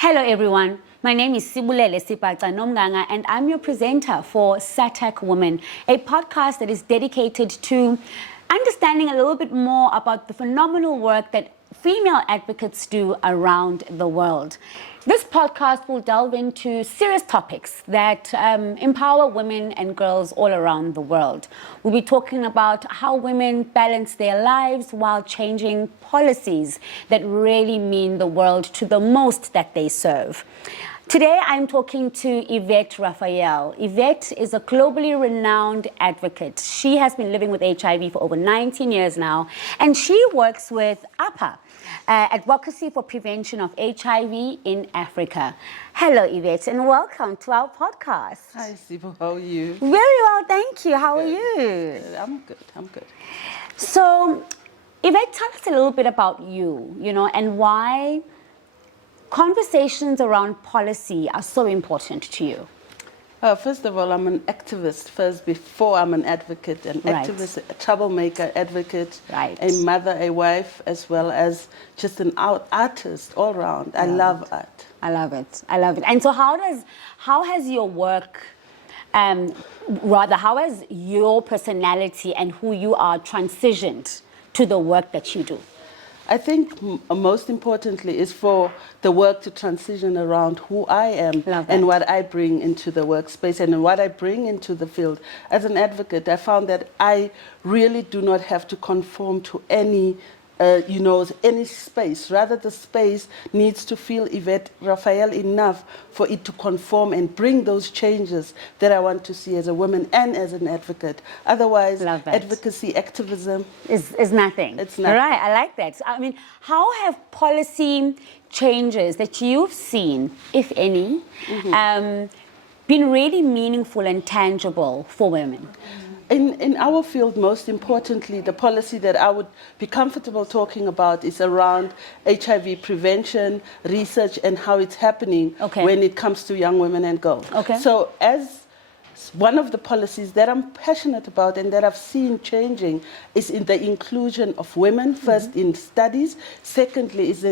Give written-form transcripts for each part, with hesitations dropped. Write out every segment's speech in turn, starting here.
Hello everyone, my name is Sibulele Sipaca Nomganga and I'm your presenter for SAHTAC Women, a podcast that is dedicated to understanding a little bit more about the phenomenal work that female advocates do around the world. This podcast will delve into serious topics that empower women and girls all around the world. We'll be talking about how women balance their lives while changing policies that really mean the world to the most that they serve. Today, I'm talking to Yvette Raphael. Yvette is a globally renowned advocate. She has been living with HIV for over 19 years now, and she works with APHA, Advocacy for Prevention of HIV in Africa. Hello, Yvette, and welcome to our podcast. Hi, Sibu. How are you? Very well, thank you. How are you? Good. I'm good. So, Yvette, tell us a little bit about you, and why conversations around policy are so important to you. First of all, I'm an activist first before I'm an advocate. An activist, a troublemaker, advocate, a mother, a wife, as well as just an artist all around. I love art. I love it. And so how has your work, how has your personality and who you are transitioned to the work that you do? I think most importantly is for the work to transition around who I am and what I bring into the workspace and what I bring into the field. As an advocate, I found that I really do not have to conform to any any space. Rather, the space needs to feel Yvette Raphael enough for it to conform and bring those changes that I want to see as a woman and as an advocate. Otherwise, advocacy, activism is nothing. It's nothing. Right, I like that. I mean, how have policy changes that you've seen, if any, been really meaningful and tangible for women? In our field, most importantly, the policy that I would be comfortable talking about is around HIV prevention, research, and how it's happening when it comes to young women and girls. So as one of the policies that I'm passionate about and that I've seen changing is in the inclusion of women, first in studies. Secondly, is the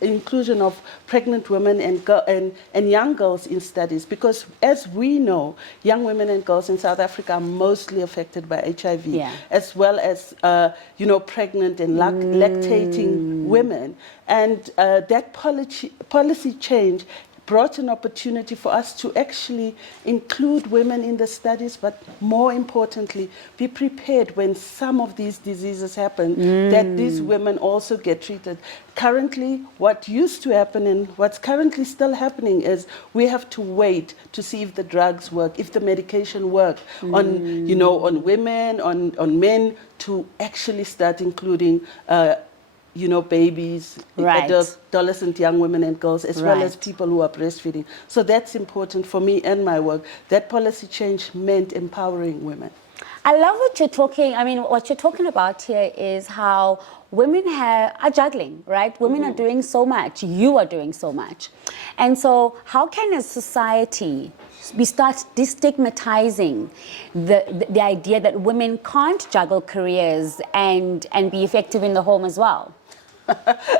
inclusion of pregnant women and young girls in studies. Because as we know, young women and girls in South Africa are mostly affected by HIV, as well as pregnant and lactating women. And that policy change brought an opportunity for us to actually include women in the studies, but more importantly, be prepared when some of these diseases happen, that these women also get treated. Currently, what used to happen and what's currently still happening is we have to wait to see if the drugs work, if the medication work on women, on men, to actually start including babies, adolescent young women and girls, as well as people who are breastfeeding. So that's important for me and my work. That policy change meant empowering women. I love what you're talking. I mean, what you're talking about here is how women are juggling, right? Women are doing so much. You are doing so much. And so how can a society we start destigmatizing the idea that women can't juggle careers and be effective in the home as well?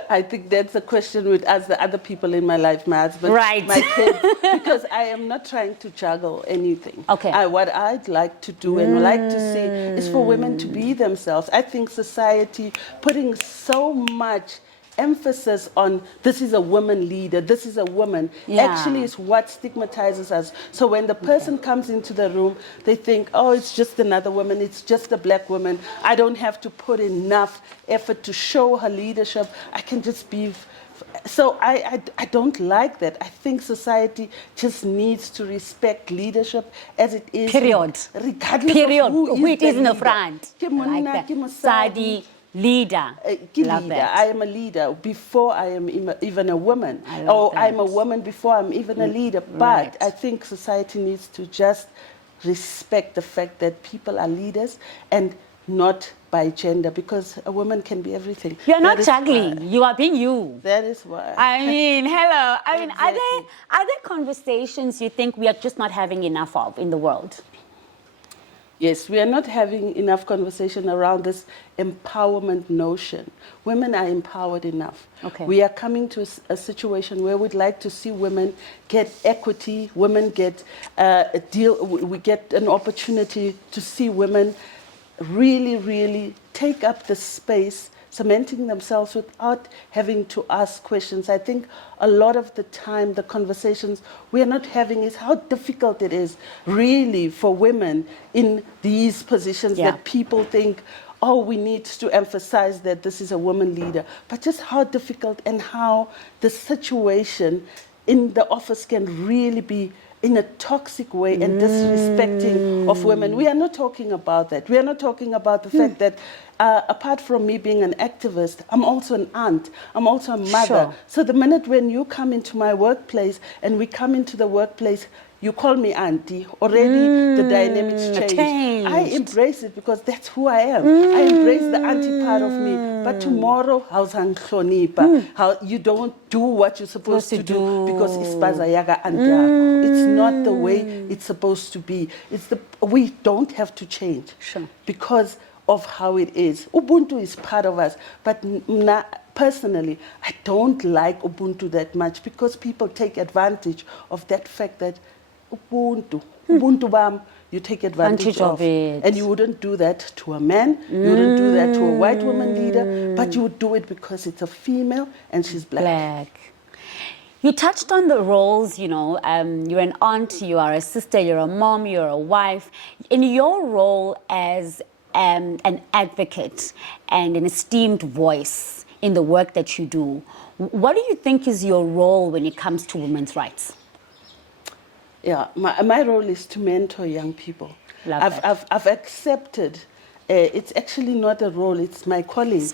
I think that's a question with ask the other people in my life, my husband, my kids, because I am not trying to juggle anything. What I'd like to do and like to see is for women to be themselves. I think society putting so much emphasis on this is a woman leader, this is a woman, actually is what stigmatizes us. So when the person comes into the room, they think, oh, it's just another woman, it's just a black woman. I don't have to put enough effort to show her leadership. I can just be... So I don't like that. I think society just needs to respect leadership as it is. Regardless of who it is in the front. I like that. Sadi. Leader. I am a leader before I am even a woman. I'm a woman before I'm even a leader. But I think society needs to just respect the fact that people are leaders and not by gender, because a woman can be everything. You're not juggling. You are being you. That is why. I mean, hello. I mean, are there conversations you think we are just not having enough of in the world? Yes, we are not having enough conversation around this empowerment notion. Women are empowered enough. Okay. We are coming to a situation where we'd like to see women get equity, women get we get an opportunity to see women really, really take up the space, cementing themselves without having to ask questions. I think a lot of the time the conversations we are not having is how difficult it is really for women in these positions that people think, oh, we need to emphasize that this is a woman leader, but just how difficult and how the situation in the office can really be in a toxic way and disrespecting of women. We are not talking about that. We are not talking about the fact that apart from me being an activist, I'm also an aunt. I'm also a mother. Sure. So the minute when you come into my workplace and we come into the workplace, you call me auntie, already the dynamics change. I embrace it because that's who I am. I embrace the auntie part of me. But tomorrow, how you don't do what you're supposed to do because ispaza yaga anta. It's not the way it's supposed to be. We don't have to change because of how it is. Ubuntu is part of us, but personally, I don't like Ubuntu that much because people take advantage of that fact that Ubuntu bam, you take advantage of it. And you wouldn't do that to a man, you wouldn't do that to a white woman leader, but you would do it because it's a female and she's black. You touched on the roles, you know, you're an aunt, you are a sister, you're a mom, you're a wife. In your role as an advocate and an esteemed voice in the work that you do, what do you think is your role when it comes to women's rights? Yeah, my role is to mentor young people. I've accepted, it's actually not a role, it's my calling.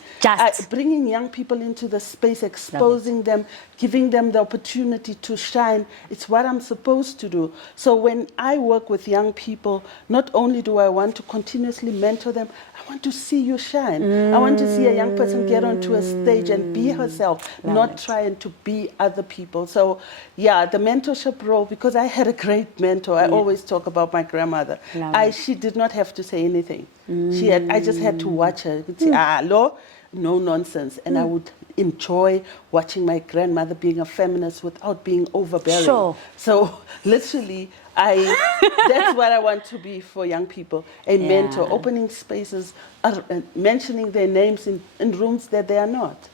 Bringing young people into the space, exposing them, giving them the opportunity to shine, it's what I'm supposed to do. So when I work with young people, not only do I want to continuously mentor them, I want to see you shine. I want to see a young person get onto a stage and be herself, not trying to be other people. So yeah, the mentorship role, because I had a great mentor. I always talk about my grandmother. She did not have to say anything. I just had to watch her. Say, no nonsense. And I would enjoy watching my grandmother being a feminist without being overbearing. So literally, that's what I want to be for young people, a mentor, opening spaces, mentioning their names in rooms that they are not.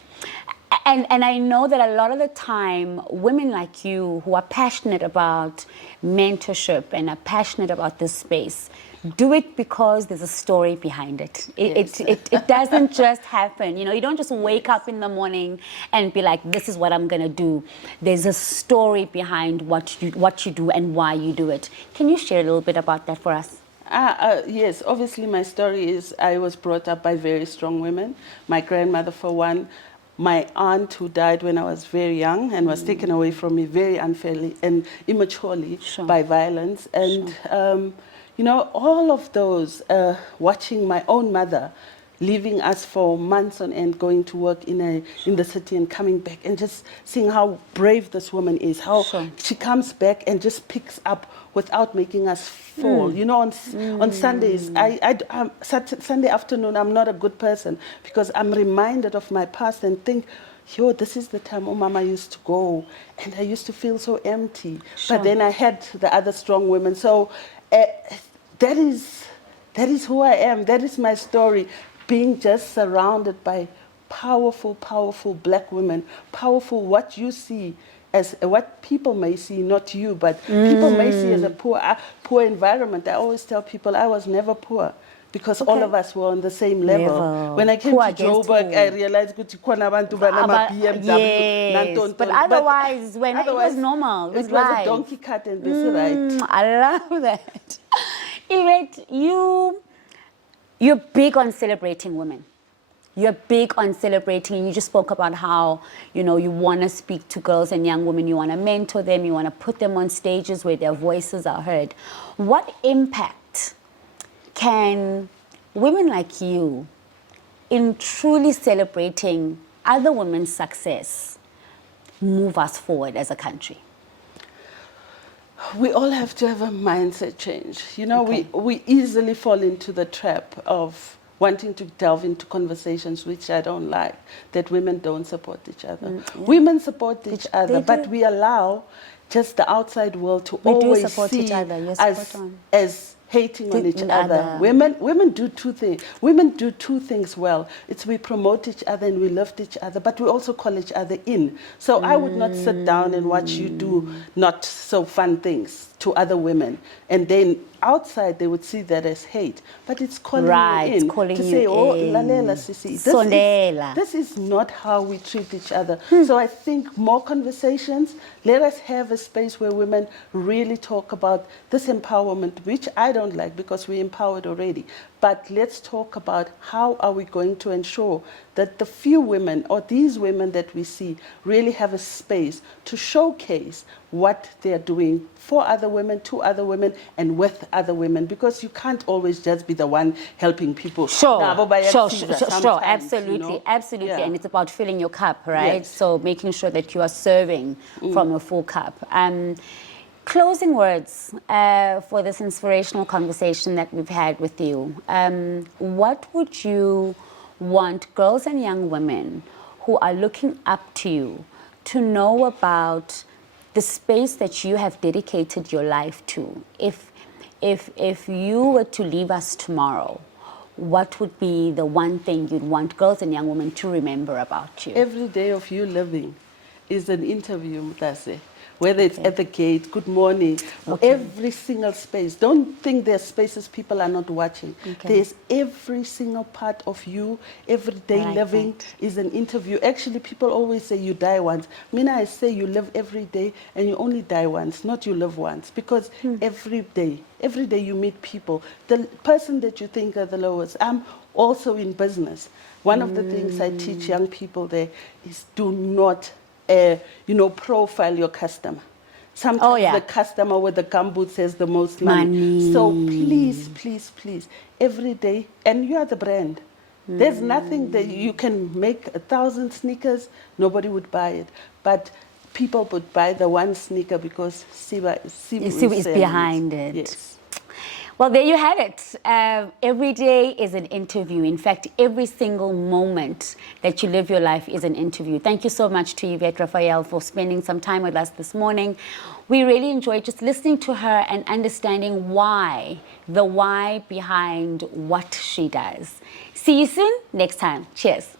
And I know that a lot of the time, women like you who are passionate about mentorship and are passionate about this space, do it because there's a story behind it. It doesn't just happen. You know, you don't just wake up in the morning and be like, this is what I'm going to do. There's a story behind what you do and why you do it. Can you share a little bit about that for us? Yes, obviously my story is I was brought up by very strong women. My grandmother, for one, my aunt who died when I was very young and was taken away from me very unfairly and immaturely by violence. And you know, all of those, watching my own mother leaving us for months on end, going to work in the city and coming back, and just seeing how brave this woman is, how she comes back and just picks up without making us fall. You know, on Sundays, Sunday afternoon, I'm not a good person because I'm reminded of my past and think, yo, this is the time Mama used to go, and I used to feel so empty. But then I had the other strong women. So that is who I am. That is my story, being just surrounded by powerful, powerful black women. Powerful, what you see as what people may see, not you, but people may see as a poor environment. I always tell people I was never poor, because all of us were on the same level. When I came to Joburg, I realized yes, but otherwise, it was normal. It was a donkey cart and busy ride. I love that. Yvette, you're big on celebrating women. You're big on celebrating. You just spoke about how, you know, you want to speak to girls and young women. You want to mentor them. You want to put them on stages where their voices are heard. What impact can women like you, in truly celebrating other women's success, move us forward as a country? We all have to have a mindset change. You know, we easily fall into the trap of wanting to delve into conversations which I don't like, that women don't support each other. Women support each other, but we allow just the outside world to always see us as hating on each other. Women do two things. Women do two things well. It's we promote each other and we lift each other, but we also call each other in. So I would not sit down and watch you do not so fun things to other women, and then outside they would see that as hate. But it's calling you in calling to you say, "Oh, in. lalela sisi, this is not how we treat each other." So I think more conversations. Let us have a space where women really talk about this empowerment, which I don't like because we're empowered already. But let's talk about how are we going to ensure that the few women or these women that we see really have a space to showcase what they're doing for other women, to other women, and with other women, because you can't always just be the one helping people. Sure, absolutely, you know? absolutely. And it's about filling your cup, right? Yes. So making sure that you are serving from a full cup. Closing words for this inspirational conversation that we've had with you. What would you want girls and young women who are looking up to you to know about the space that you have dedicated your life to? If you were to leave us tomorrow, what would be the one thing you'd want girls and young women to remember about you? Every day of you living is an interview, Mutase. Whether it's at the gate, good morning, every single space. Don't think there's spaces people are not watching. There's every single part of you, everyday living is an interview. Actually, people always say you die once. Mina, I say you live every day and you only die once, not you live once. Because every day you meet people. The person that you think are the lowest. I'm also in business. One of the things I teach young people there is do not profile your customer. Sometimes the customer with the gumboots has the most money. So please, please, please, every day, and you are the brand. There's nothing that you can make 1,000 sneakers, nobody would buy it. But people would buy the one sneaker because Siba is behind it. Yes. Well, there you had it. Every day is an interview. In fact, every single moment that you live your life is an interview. Thank you so much to Yvette Raphael for spending some time with us this morning. We really enjoyed just listening to her and understanding the why behind what she does. See you soon next time. Cheers.